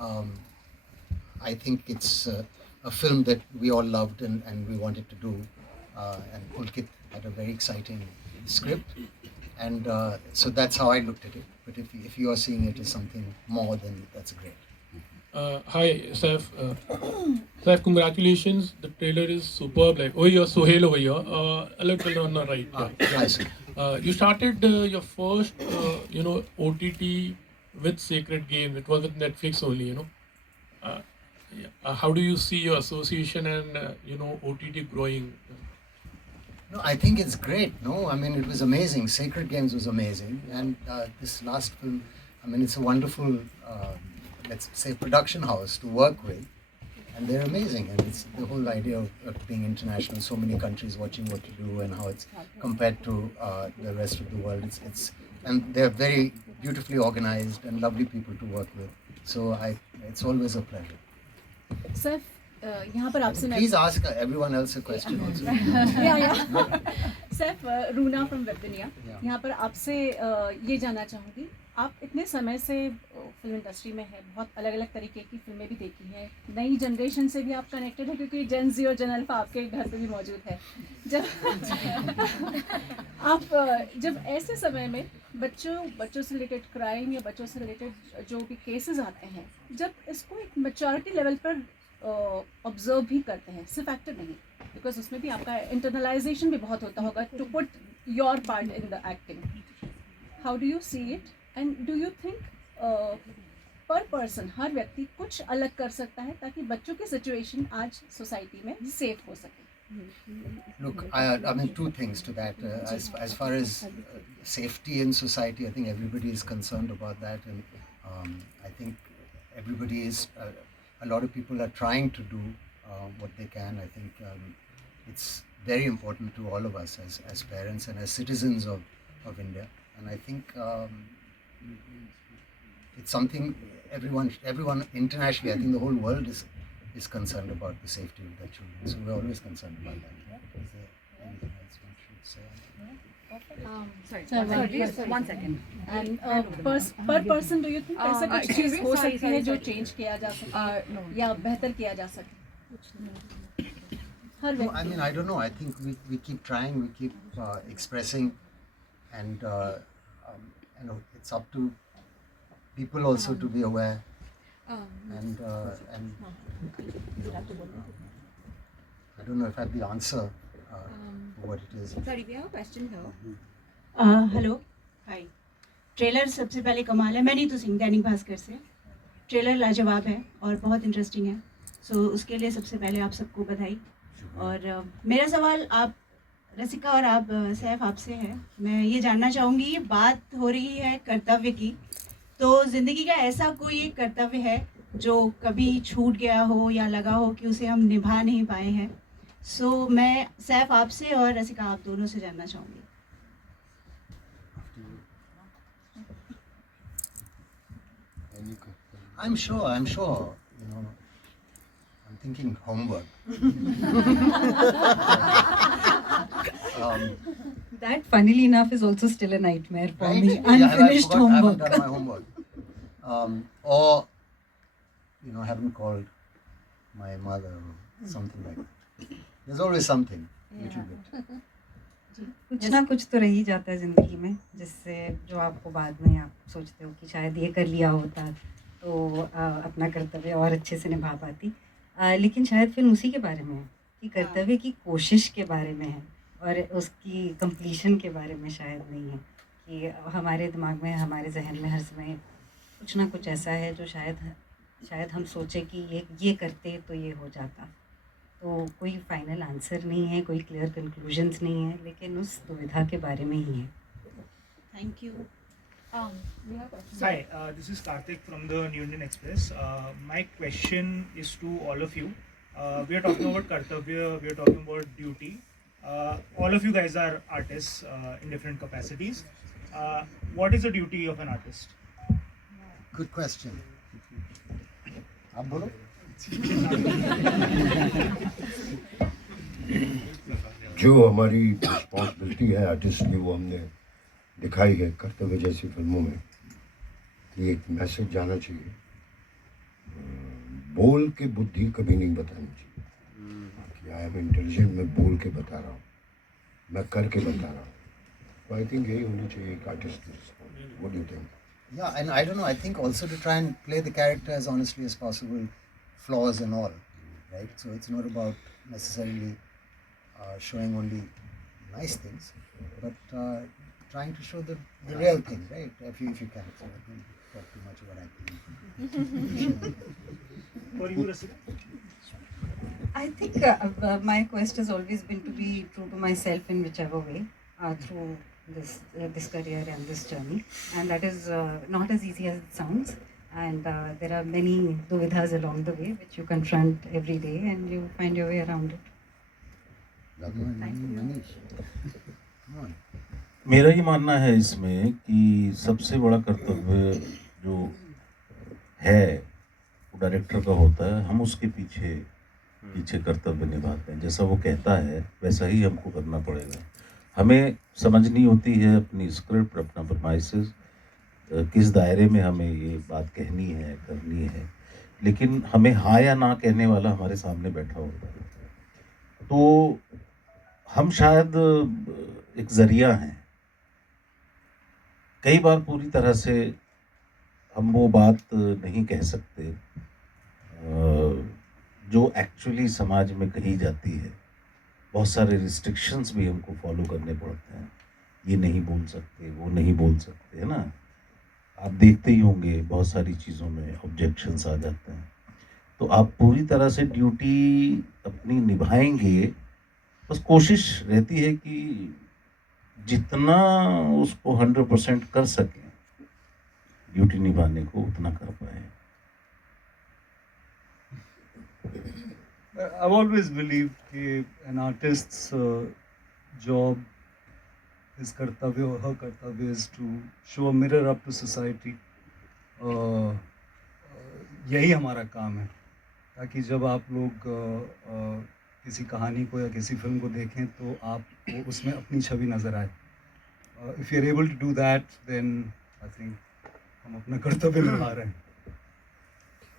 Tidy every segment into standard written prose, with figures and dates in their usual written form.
Um, I think it's a film that we all loved and we wanted to do. And Pulkit had a very exciting script. And so that's how I looked at it. But if you are seeing it as something more, then that's great. Hi, Saif. Saif, congratulations. The trailer is superb. Like, oh, you're Sohail over here. A little on the right. Hi, sir. You started your first, OTT with Sacred Games. It was with Netflix only, Uh, how do you see your association and, OTT growing? No, I think it's great. No, I mean, it was amazing. Sacred Games was amazing. And this last film, I mean, it's a wonderful, let's say, production house to work with. And they're amazing. And it's the whole idea of being international, so many countries watching what you do and how it's compared to the rest of the world. And they're very beautifully organized and lovely people to work with. So it's always a pleasure. Sir यहाँ पर आपसे मैं Please ask everyone else a question also. Saif Runa from web दुनिया Yeah. यहाँ पर आपसे ये जानना चाहूँगी, आप इतने समय से फिल्म इंडस्ट्री में हैं, बहुत अलग अलग तरीके की फिल्में भी देखी हैं, नई जनरेशन से भी आप कनेक्टेड हैं क्योंकि जेन जी और जेन अल्फा आपके घर पे भी मौजूद है। जब आप जब ऐसे समय में बच्चों से रिलेटेड क्राइम या बच्चों से रिलेटेड जो भी केसेस आते हैं, जब इसको एक मैच्योरिटी लेवल पर ऑब्जर्व भी करते हैं, सिर्फ एक्टर नहीं, बिकॉज उसमें भी आपका इंटरनलाइजेशन भी बहुत होता होगा to put your part in the acting, how do you see it and do you think per person, हर व्यक्ति कुछ अलग कर सकता है ताकि बच्चों की सिचुएशन आज सोसाइटी में सेफ हो सके? Look, I mean, two things to that. As far as safety in society, I think everybody is concerned about that, and I think everybody is. A lot of people are trying to do what they can. I think it's very important to all of us as parents and as citizens of India, and I think it's something everyone internationally. I think the whole world is concerned about the safety of their children. So we're always concerned about that. Is there anything else one should say? Sorry, one second. And पर person do you think ऐसा कुछ excuse चीज़ me? हो Sorry, सकती है जो sorry. Change किया जा सके No. या बेहतर किया जा सके? हर No, व्यक्ति I mean, I don't know. I think we keep trying, we keep expressing, and it's up to people also to be aware. And you know, I don't know if I have the answer to what it is. Sorry, we have a question here. Hello hi. Trailer सबसे पहले कमाल है, मैं नहीं तो सिंह दैनिक भास्कर से। Trailer लाजवाब है और बहुत इंटरेस्टिंग है, सो उसके लिए सबसे पहले आप सबको बधाई। और मेरा सवाल आप रसिका और आप सैफ आपसे है। मैं ये जानना चाहूँगी, ये बात हो रही है कर्तव्य की, तो ज़िंदगी का ऐसा कोई एक कर्तव्य है जो कभी छूट गया हो या लगा हो कि उसे हम निभा नहीं पाए हैं? सो मैं सैफ आपसे और रसिका आप दोनों से जानना चाहूँगी। I'm sure. You know, I'm thinking homework. That, funnily enough, is also still a nightmare for Right? me. Yeah, I Unfinished forgot, I haven't homework. done my homework. Or, you know, haven't called my mother or something like that. There's always something, little bit. कुछ ना कुछ तो रह ही जाता है ज़िंदगी में, जिससे जो आपको बाद में आप सोचते हो कि शायद ये कर लिया होता तो अपना कर्तव्य और अच्छे से निभा पाती। लेकिन शायद फिल्म उसी के बारे में है कि कर्तव्य की कोशिश के बारे में है और उसकी कंप्लीशन के बारे में शायद नहीं है। कि हमारे दिमाग में, हमारे जहन में हर समय कुछ ना कुछ ऐसा है जो शायद हम सोचें कि ये करते तो ये हो जाता। तो कोई फाइनल आंसर नहीं है, कोई क्लियर कंक्लूजन्स नहीं है, लेकिन उस दुविधा के बारे में ही है। Thank you. we have a- Hi, this is Karthik from the New Indian Express. My question is to all of you. We are talking about Kartavya, we are talking about duty. All of you guys are artists in different capacities. What is the duty of an artist? Good question. आप बोलो। जो हमारी responsibility है artist की, वो हमने दिखाई है कर्तव्य जैसी फिल्मों में कि एक मैसेज जाना चाहिए। बोल के बुद्धि कभी नहीं बतानी चाहिए कि आई एम इंटेलिजेंट, मैं बोल के बता रहा हूँ, मैं करके बता रहा हूँ. तो आई थिंक यही होनी चाहिए एक आर्टिस्ट की response. What do you think? Yeah, and I don't know. I think also to try and play the character as honestly as possible, flaws and all, right? So it's not about necessarily showing only nice things, but trying to show the real thing, right? If you can. So I don't talk too much about acting. For you, Rasika? I think my quest has always been to be true to myself in whichever way through this career and this journey, and that is not as easy as it sounds. And there are many duvidhas along the way which you confront every day, and you find your way around it. Manish, come on. मेरा ये मानना है इसमें कि सबसे बड़ा कर्तव्य जो है वो डायरेक्टर का होता है. हम उसके पीछे कर्तव्य निभाते हैं. जैसा वो कहता है वैसा ही हमको करना पड़ेगा. हमें समझनी होती है अपनी स्क्रिप्ट, अपना परमाइसेस, किस दायरे में हमें ये बात कहनी है, करनी है. लेकिन हमें हाँ या ना कहने वाला हमारे सामने बैठा होता है. तो हम शायद एक ज़रिया हैं. कई बार पूरी तरह से हम वो बात नहीं कह सकते जो एक्चुअली समाज में कही जाती है. बहुत सारे रिस्ट्रिक्शंस भी हमको फॉलो करने पड़ते हैं. ये नहीं बोल सकते, वो नहीं बोल सकते, है ना. आप देखते ही होंगे बहुत सारी चीज़ों में ऑब्जेक्शंस आ जाते हैं. तो आप पूरी तरह से ड्यूटी अपनी निभाएंगे. बस कोशिश रहती है कि जितना उसको 100% कर सकें ड्यूटी निभाने को, उतना कर पाए. I've always believed that an artist's job, his kartavya or her kartavya is to show a mirror up to society. यही हमारा काम है ताकि जब आप लोग किसी कहानी को या किसी फिल्म को देखें तो आपको उसमें अपनी छवि नज़र आए. If you're able to do that, then I think हम अपना कर्तव्य निभा रहे हैं.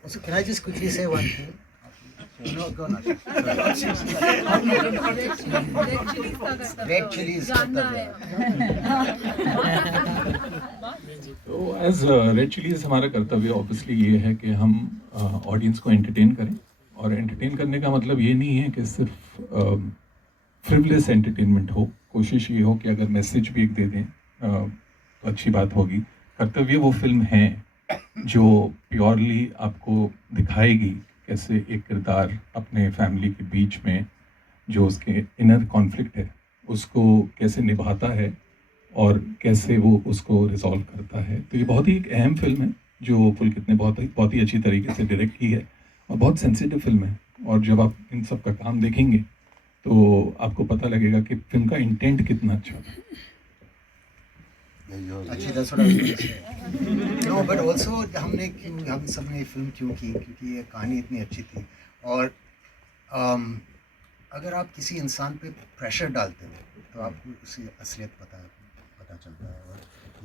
Also, can I just quickly say one thing? No, go on. Red chilies कर्तव्य. तो एज रेड चिलीज हमारा कर्तव्य ऑब्वियसली ये है कि हम ऑडियंस को एंटरटेन करें. और एंटरटेन करने का मतलब ये नहीं है कि सिर्फ फ्रिवलेस एंटरटेनमेंट हो. कोशिश ये हो कि अगर मैसेज भी एक दे दें तो अच्छी बात होगी. कर्तव्य वो फिल्म है जो प्योरली आपको दिखाएगी कैसे एक किरदार अपने फैमिली के बीच में जो उसके इनर कॉन्फ्लिक्ट है उसको कैसे निभाता है और कैसे वो उसको रिजॉल्व करता है. तो ये बहुत ही एक अहम फिल्म है जो पुलकित ने बहुत ही अच्छी तरीके से डायरेक्ट की है और बहुत सेंसिटिव फिल्म है. और जब आप इन सब का काम देखेंगे तो आपको पता लगेगा कि फिल्म का इंटेंट कितना अच्छा था. Actually, that's what I was going to say. No, but also हम सब ने ये फिल्म क्यों की, क्योंकि ये कहानी इतनी अच्छी थी. और अगर आप किसी इंसान पे प्रेशर डालते हो तो आपको उसकी असलियत पता चलता है. और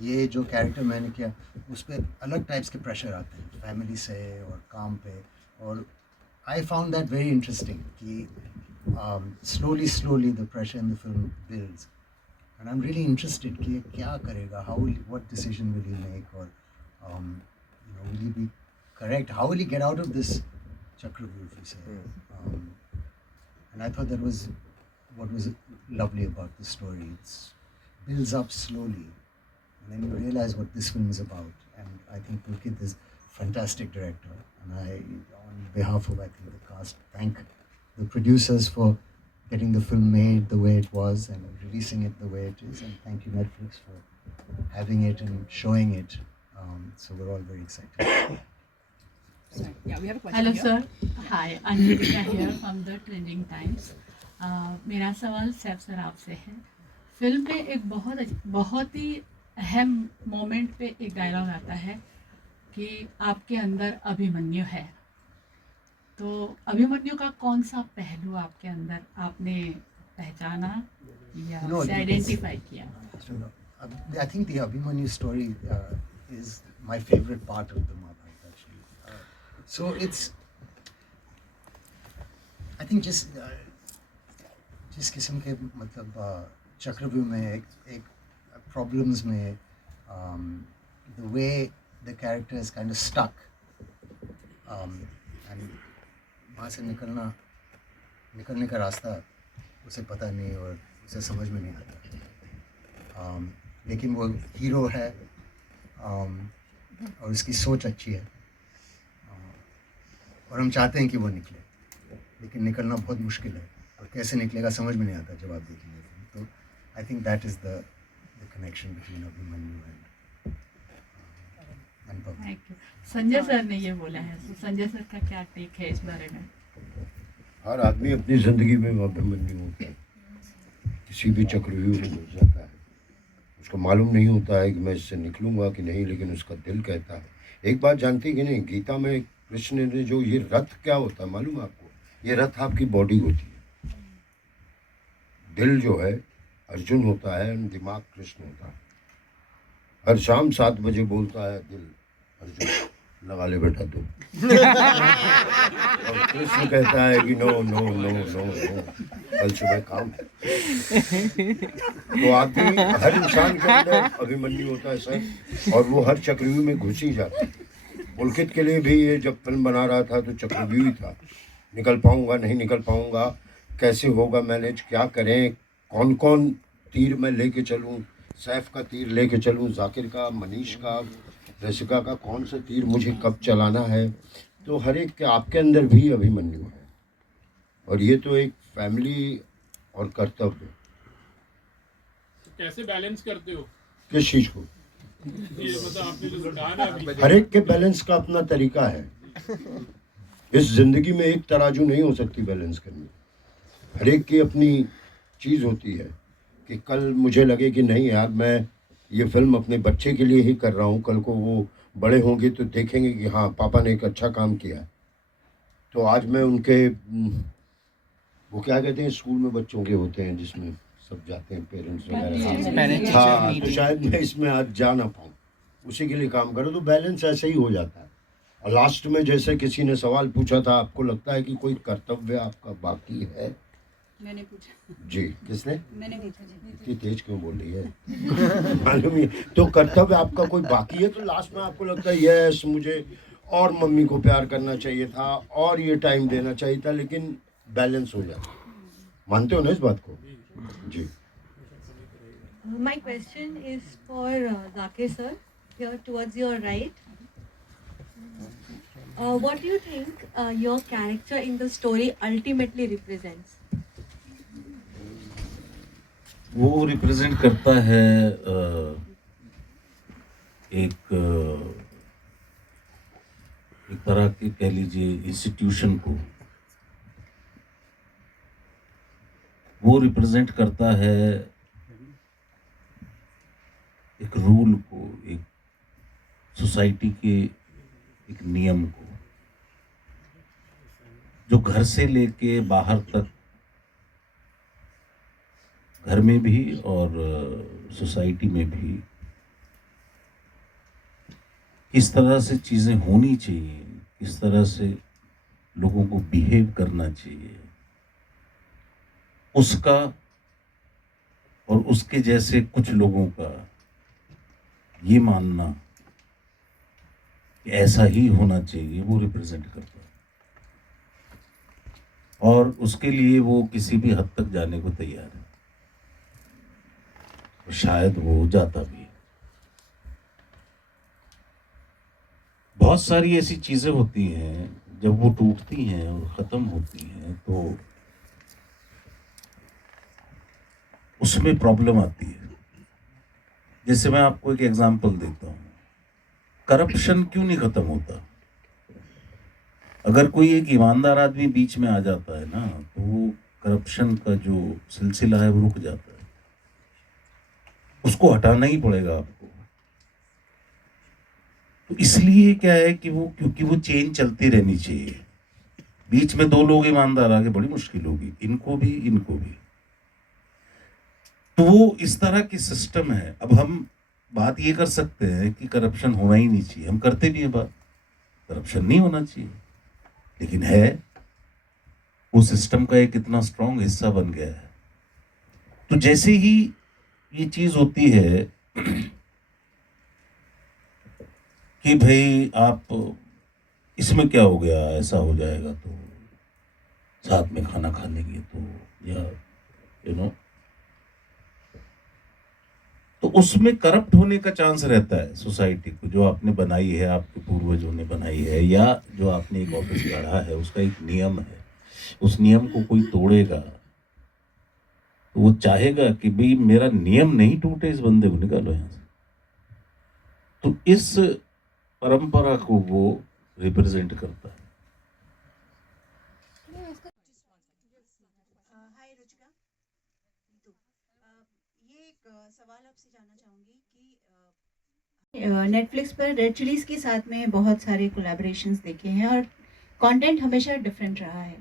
ये जो कैरेक्टर मैंने किया उस पर अलग टाइप्स के प्रेशर आते हैं, फैमिली से और काम पे. और I found that very interesting कि slowly the pressure in the film builds. And I'm really interested कि ये क्या करेगा, what decision will he make, or will he be correct, how will he get out of this Chakravyuh, if you say. And I thought that was what was lovely about the story. It builds up slowly and then you realize what this film is about. And I think Pulkit is a fantastic director, and I, on behalf of I think the cast, thank the producers for getting the film made the way it was and releasing it the way it is, and thank you Netflix for having it and showing it. So we're all very excited. Yeah, we have a question. Hello here. Sir. Hi, Anjalika here from the trending times. मेरा सवाल Saif sir आपसे है. Film में एक बहुत ही अहम moment पे एक डायलॉग आता है कि आपके अंदर अभिमन्यु है. तो अभिमन्यु का कौन सा पहलू आपके अंदर आपने पहचाना या आइडेंटिफाई किया? I think the Abhimanyu story is my favorite part of the Mahabharata actually. So think जिस किस्म के मतलब चक्रव्यूह में एक प्रॉब्लम्स में the way the character is kind of stuck and वहाँ से निकलने का रास्ता उसे पता नहीं और उसे समझ में नहीं आता, लेकिन वो हीरो है और उसकी सोच अच्छी है और हम चाहते हैं कि वो निकले, लेकिन निकलना बहुत मुश्किल है और कैसे निकलेगा समझ में नहीं आता जब आप देखेंगे। तो I think that is the connection between Abhimanyu and Pawan. Thank you. Sanjay sir ने ये बोला है, तो संजय सर का क्या टेक है इस बारे में? हर आदमी अपनी ज़िंदगी में अभिमन्यु होता है, किसी भी चक्रव्यूह में घुस जाता है, उसको मालूम नहीं होता है कि मैं इससे निकलूंगा कि नहीं, लेकिन उसका दिल कहता है। एक बात जानती कि नहीं, गीता में कृष्ण ने जो ये रथ क्या होता है मालूम है आपको? ये रथ आपकी बॉडी होती है, दिल जो है अर्जुन होता है, दिमाग कृष्ण होता है। हर शाम 7 बजे बोलता है दिल अर्जुन, लगा ले बेटा तू। और कृष्ण कहता है कि no no no no no, कल सुबह काम है। तो आदमी, हर इंसान के अंदर अभिमन्यु होता है सर, और वो हर चक्रव्यूह में घुस ही जाता है। पुलकित के लिए भी ये जब फिल्म बना रहा था तो चक्रव्यूह ही था, निकल पाऊंगा नहीं निकल पाऊंगा, कैसे होगा मैनेज, क्या करें, कौन कौन तीर मैं लेके चलूं, सैफ का तीर लेके चलूं, जाकिर का, मनीष का, रसिका का, कौन सा तीर मुझे कब चलाना है। तो हर एक के आपके अंदर भी अभिमन्यु है, और ये तो एक फैमिली और कर्तव्य। कैसे बैलेंस करते हो किस चीज़ को? ये मतलब आपने जो कहा ना अभी, हर एक के बैलेंस का अपना तरीका है। इस जिंदगी में एक तराजू नहीं हो सकती बैलेंस करनी, हर एक की अपनी चीज़ होती है कि कल मुझे लगे कि नहीं यार मैं ये फिल्म अपने बच्चे के लिए ही कर रहा हूँ, कल को वो बड़े होंगे तो देखेंगे कि हाँ पापा ने एक अच्छा काम किया। तो आज मैं उनके वो क्या कहते हैं स्कूल में बच्चों के होते हैं जिसमें सब जाते हैं पेरेंट्स वगैरह, हाँ, तो शायद मैं इसमें आज जा ना पाऊँ, उसी के लिए काम करो, तो बैलेंस ऐसे ही हो जाता है। और लास्ट में जैसे किसी ने सवाल पूछा था, आपको लगता है कि कोई कर्तव्य आपका बाकी है? मैंने पूछा जी, किसने? मैंने पूछा जी। इतनी तेज क्यों बोल रही है? मालूम ही, तो कर्तव्य आपका कोई बाकी है, तो लास्ट में आपको लगता है यस मुझे और मम्मी को प्यार करना चाहिए था और ये टाइम देना चाहिए था, लेकिन बैलेंस हो जाता। मानते हो ना इस बात को? जी। My question is for Zakir sir, here towards your right. What do you think your character in the story ultimately represents? वो रिप्रेजेंट करता है एक तरह की कह लीजिए इंस्टीट्यूशन को, वो रिप्रेजेंट करता है एक रूल को, एक सोसाइटी के एक नियम को, जो घर से लेके बाहर तक, घर में भी और सोसाइटी में भी किस तरह से चीज़ें होनी चाहिए, किस तरह से लोगों को बिहेव करना चाहिए, उसका और उसके जैसे कुछ लोगों का ये मानना कि ऐसा ही होना चाहिए, वो रिप्रेजेंट करता है। और उसके लिए वो किसी भी हद तक जाने को तैयार है, शायद वो जाता भी है। बहुत सारी ऐसी चीजें होती हैं जब वो टूटती हैं और ख़त्म होती हैं तो उसमें प्रॉब्लम आती है। जैसे मैं आपको एक एग्जांपल देता हूँ, करप्शन क्यों नहीं ख़त्म होता? अगर कोई एक ईमानदार आदमी बीच में आ जाता है ना, तो वो करप्शन का जो सिलसिला है वो रुक जाता है, उसको हटाना ही पड़ेगा आपको। तो इसलिए क्या है कि वो, क्योंकि वो चेन चलती रहनी चाहिए, बीच में दो लोग ईमानदार आगे बड़ी मुश्किल होगी, इनको भी इनको भी। तो वो इस तरह की सिस्टम है। अब हम बात ये कर सकते हैं कि करप्शन होना ही नहीं चाहिए, हम करते भी है बात, करप्शन नहीं होना चाहिए, लेकिन है। वो सिस्टम का एक इतना स्ट्रांग हिस्सा बन गया है। तो जैसे ही ये चीज होती है कि भाई आप इसमें क्या हो गया, ऐसा हो जाएगा तो साथ में खाना खा लेंगे तो, या तो उसमें करप्ट होने का चांस रहता है सोसाइटी को, जो आपने बनाई है, आपके पूर्वजों ने बनाई है, या जो आपने एक ऑफिस गढ़ा है, उसका एक नियम है। उस नियम को कोई तोड़ेगा तो वो चाहेगा कि भाई मेरा नियम नहीं टूटे, इस बंदे को निकालो यहाँ से। तो इस परंपरा को वो रिप्रेजेंट करता है। हाय रुचिका, ये एक सवाल आपसे जानना चाहूँगी कि नेटफ्लिक्स पर रेड चिलीज़ के साथ में बहुत सारे कोलैबोरेशंस देखे हैं और कंटेंट हमेशा डिफरेंट रहा है,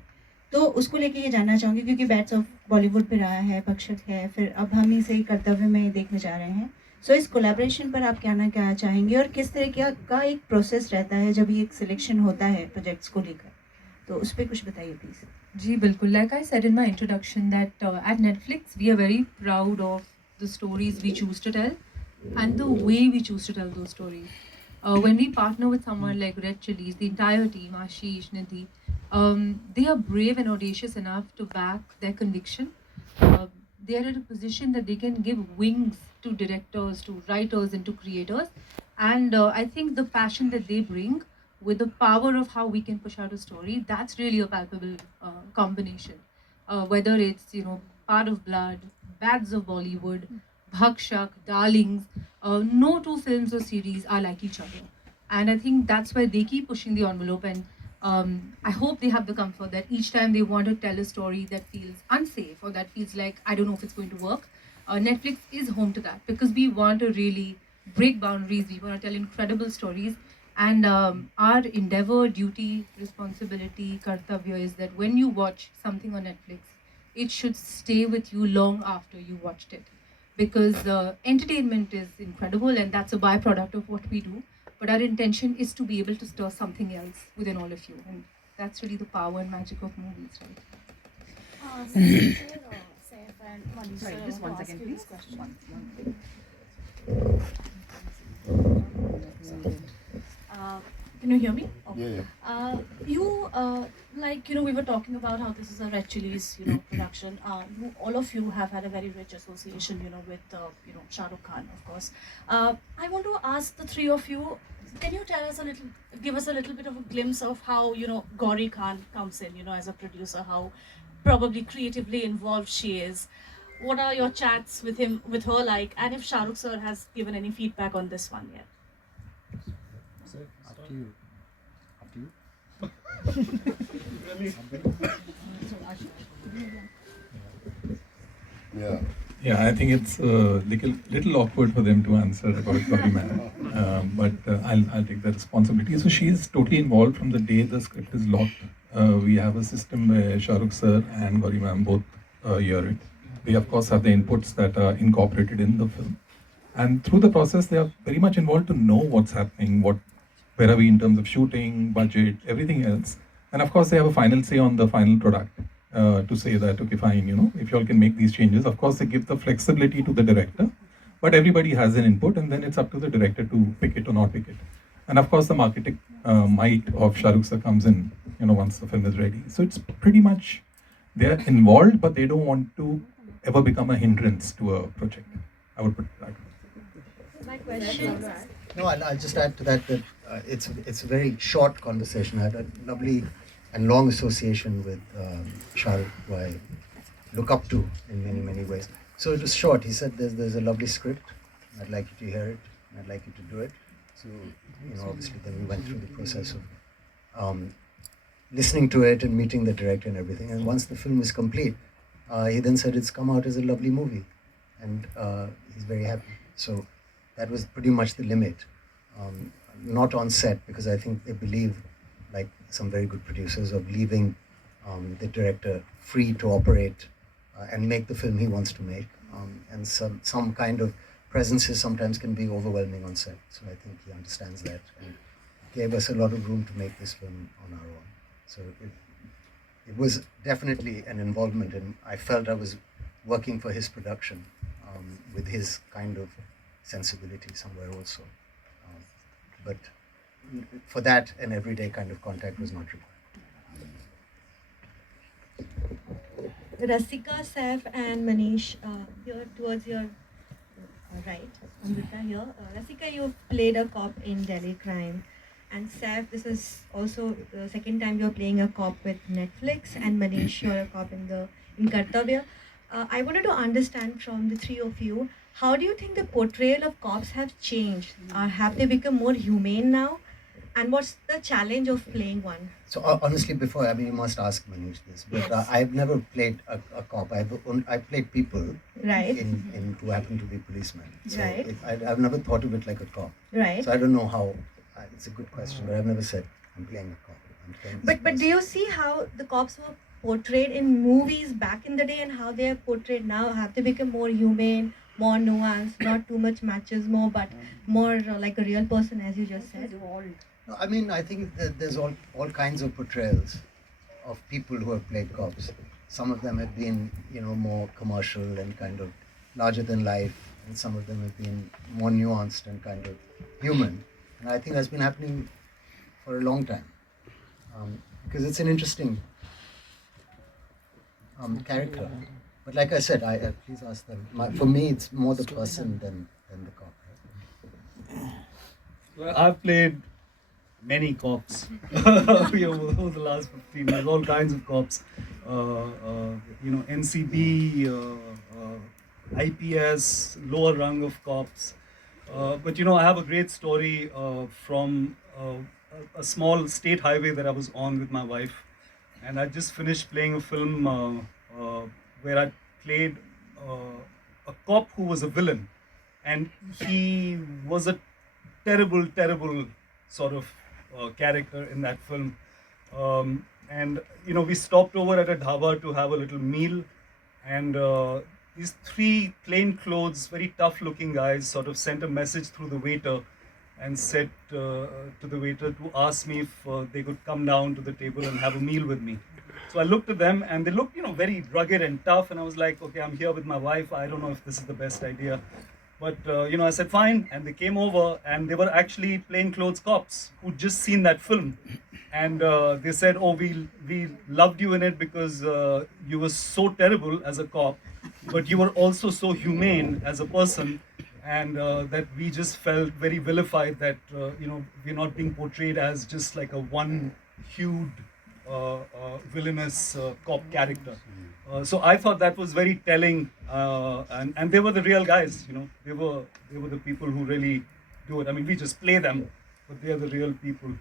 तो उसको लेके ये जानना चाहूँगी क्योंकि बैट्स ऑफ बॉलीवुड पे रहा है, पक्षक है, फिर अब हम इसे कर्तव्य में देखने जा रहे हैं। सो इस कोलैबोरेशन पर आप कहना क्या चाहेंगे और किस तरह का एक प्रोसेस रहता है जब ये एक सिलेक्शन होता है प्रोजेक्ट्स को लेकर, तो उस पर कुछ बताइए प्लीज़। जी बिल्कुल, like I said in my introduction that at Netflix we are very proud of the stories we choose to tell and the way we choose to tell those stories. When we partner with someone like Red Chillies, the entire team, Ashish, Nidhi, they are brave and audacious enough to back their conviction. They are in a position that they can give wings to directors, to writers and to creators, and I think the passion that they bring with the power of how we can push out a story, that's really a palpable combination. Whether it's, Part of Blood, Bads of Bollywood, Bhakshak, Darlings, no two films or series are like each other. And I think that's why they keep pushing the envelope, and I hope they have the comfort that each time they want to tell a story that feels unsafe or that feels like, I don't know if it's going to work, Netflix is home to that, because we want to really break boundaries, we want to tell incredible stories. And our endeavor, duty, responsibility, kartavya is that when you watch something on Netflix, it should stay with you long after you watched it. Because entertainment is incredible and that's a byproduct of what we do. But our intention is to be able to stir something else within all of you. And that's really the power and magic of movies, right? Sorry, just 1 second, please. Can you hear me? Yeah. We were talking about how this is a Red Chillies, production. All of you have had a very rich association, with, Shah Rukh Khan, of course. I want to ask the three of you, can you give us a little bit of a glimpse of how, Gauri Khan comes in, as a producer, how probably creatively involved she is. What are your chats with her like, and if Shah Rukh sir has given any feedback on this one yet? Up to you. Yeah. Yeah, I think it's a little awkward for them to answer about Gauri ma'am, but I'll take the responsibility. So she is totally involved from the day the script is locked. We have a system where Shah Rukh sir and Gauri ma'am both hear it. They of course have the inputs that are incorporated in the film, and through the process they are very much involved to know what's happening, where are we in terms of shooting, budget, everything else, and of course they have a final say on the final product. To say that, okay, fine, if you all can make these changes. Of course, they give the flexibility to the director, but everybody has an input, and then it's up to the director to pick it or not pick it. And of course, the marketing might of Shah Rukh sir comes in, once the film is ready. So it's pretty much, they're involved, but they don't want to ever become a hindrance to a project. I would put it that way. My question. No, I'll just add to that it's a very short conversation. I had a lovely and long association with Shah Rukh, who I look up to in many, many ways. So it was short. He said, there's a lovely script. I'd like you to hear it. I'd like you to do it. So, obviously then we went through the process of listening to it and meeting the director and everything. And once the film was complete, he then said it's come out as a lovely movie. And he's very happy. So that was pretty much the limit. Not on set, because I think they believe, like some very good producers, of leaving the director free to operate and make the film he wants to make. And some kind of presences sometimes can be overwhelming on set. So I think he understands that and gave us a lot of room to make this film on our own. So it was definitely an involvement, and I felt I was working for his production with his kind of sensibility somewhere also. But for that, an everyday kind of contact was not required. Rasika, Saif, and Manish, here towards your right, Amrita here. Rasika, you played a cop in Delhi Crime, and Saif, this is also the second time you're playing a cop with Netflix, and Manish, you're a cop in Kartavya. I wanted to understand from the three of you, how do you think the portrayal of cops have changed? Have they become more humane now? And what's the challenge of playing one? So honestly, before, I mean, you must ask Manish this, but I've never played a cop. I played people Right. in who happen to be policemen. So Right. I've never thought of it like a cop. Right. So I don't know how. It's a good question, but I've never said I'm playing a cop. I'm playing this But do you see how the cops were portrayed in movies back in the day and how they are portrayed now? Have they become more humane, more nuanced, not too much machismo, but more like a real person, as you just said? No, I mean, I think that there's all kinds of portrayals of people who have played cops. Some of them have been, more commercial and kind of larger than life, and some of them have been more nuanced and kind of human. And I think that's been happening for a long time, because it's an interesting character. But like I said, please ask them. For me, it's more the person than the cop. Well, I've played many cops over the last 15 years, all kinds of cops. NCB, IPS, lower rung of cops. But I have a great story from a small state highway that I was on with my wife. And I just finished playing a film where I played a cop who was a villain. And he was a terrible, terrible sort of character in that film. We stopped over at a dhaba to have a little meal. And these three plainclothes, very tough looking guys sort of sent a message through the waiter and said to the waiter to ask me if they could come down to the table and have a meal with me. So I looked at them and they looked, very rugged and tough. And I was like, okay, I'm here with my wife. I don't know if this is the best idea. But, I said, fine. And they came over and they were actually plainclothes cops who'd just seen that film. And they said, oh, we loved you in it because you were so terrible as a cop, but you were also so humane as a person. And that we just felt very vilified that, we're not being portrayed as just like a one-hued, villainous cop character. So I thought that was very telling, and they were the real guys, they were the people who really do it. I mean, we just play them, but they are the real people.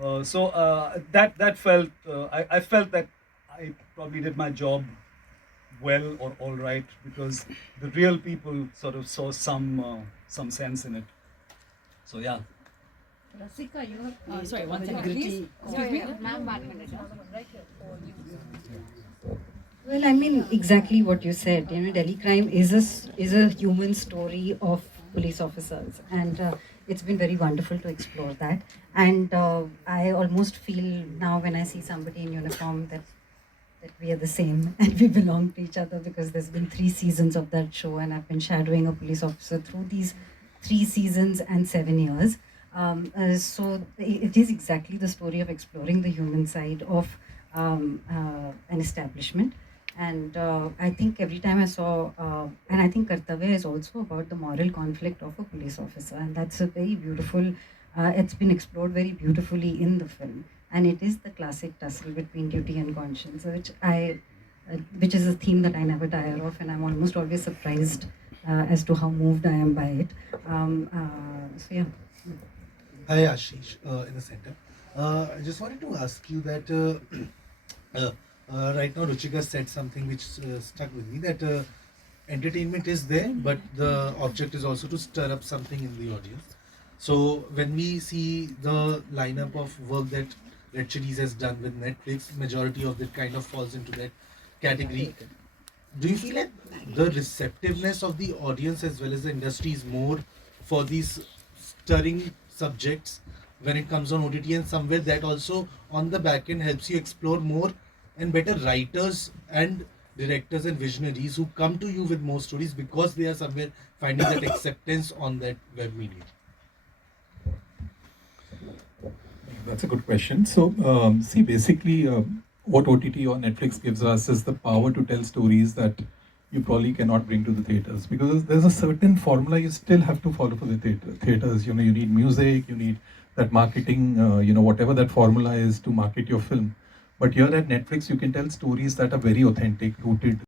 That felt, I felt that I probably did my job well or all right, because the real people sort of saw some sense in it. So yeah. Rasika, sorry, one second, please. Excuse me, ma'am, 1 minute. Well, I mean, exactly what you said. Delhi Crime is a human story of police officers, and it's been very wonderful to explore that. And I almost feel now when I see somebody in uniform that we are the same and we belong to each other, because there's been 3 seasons of that show, and I've been shadowing a police officer through these 3 seasons and 7 years. So it is exactly the story of exploring the human side of an establishment. And I think every time I saw, and I think Kartavya is also about the moral conflict of a police officer, and that's a very beautiful, it's been explored very beautifully in the film. And it is the classic tussle between duty and conscience, which is a theme that I never tire of, and I'm almost always surprised as to how moved I am by it. So yeah. Hi Ashish, in the center. I just wanted to ask you that right now Ruchika said something which stuck with me, that entertainment is there, but the object is also to stir up something in the audience. So when we see the lineup of work that Red Chillies has done with Netflix, majority of it kind of falls into that category. Do you feel like the receptiveness of the audience as well as the industry is more for these stirring subjects when it comes on OTT, and somewhere that also on the back end helps you explore more and better writers and directors and visionaries who come to you with more stories because they are somewhere finding that acceptance on that web medium? That's a good question. So, see, basically, what OTT or Netflix gives us is the power to tell stories that you probably cannot bring to the theaters, because there's a certain formula you still have to follow for the theaters. You know, you need music, you need that marketing, whatever that formula is to market your film. But here at Netflix, you can tell stories that are very authentic, rooted